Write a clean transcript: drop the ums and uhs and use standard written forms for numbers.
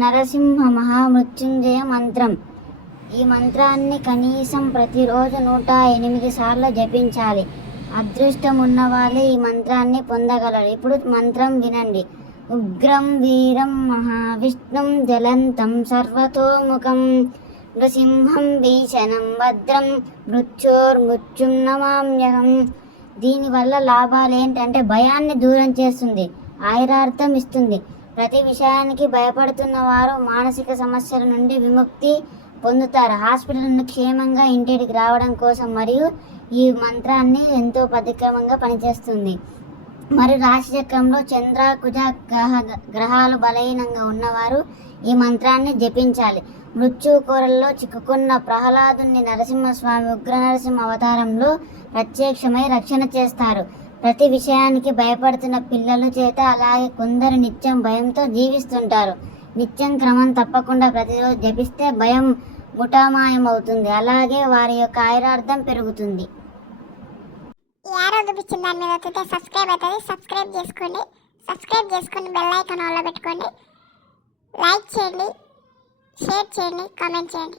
నరసింహ మహామృత్యుంజయ మంత్రం. ఈ మంత్రాన్ని కనీసం ప్రతిరోజు 108 సార్లు జపించాలి. అదృష్టం ఉన్న వాళ్ళే ఈ మంత్రాన్ని పొందగలరు. ఇప్పుడు మంత్రం వినండి. ఉగ్రం వీరం మహావిష్ణుం జ్వలంతం సర్వతోముఖం నృసింహం భీషణం భద్రం మృత్యోర్మృత్యుం నమామ్యహం. దీనివల్ల లాభాలు ఏంటంటే భయాన్ని దూరం చేస్తుంది, ఆయురార్థం ఇస్తుంది. ప్రతి విషయానికి భయపడుతున్న వారు మానసిక సమస్యల నుండి విముక్తి పొందుతారు. హాస్పిటల్ నుండి క్షేమంగా ఇంటికి రావడం కోసం మరియు ఈ మంత్రాన్ని ఎంతో పవిత్రంగా పనిచేస్తుంది. మరి రాశిచక్రంలో చంద్ర కుజ గ్రహాలు బలహీనంగా ఉన్నవారు ఈ మంత్రాన్ని జపించాలి. మృత్యు కోరల్లో చిక్కుకున్న ప్రహ్లాదుని నరసింహస్వామి ఉగ్ర నరసింహ అవతారంలో ప్రత్యక్షమై రక్షణ చేస్తారు. ప్రతి విషయానికి భయపడుతున్న పిల్లల చేత అలాగే కొందరు నిత్యం భయంతో జీవిస్తుంటారు. నిత్యం క్రమం తప్పకుండా ప్రతిరోజు జపిస్తే భయం ముఠామాయమవుతుంది. అలాగే వారి యొక్క ఆయురార్థం పెరుగుతుంది. ఈ ఆరోగ్య పిచ్చిన దాని మీద వస్తే సబ్స్క్రైబ్ అవుతుంది. సబ్స్క్రైబ్ చేసుకొని బెల్ ఐకాన్ ఆన్లో పెట్టుకోండి. లైక్ చేయండి, షేర్ చేయండి, కామెంట్ చేయండి.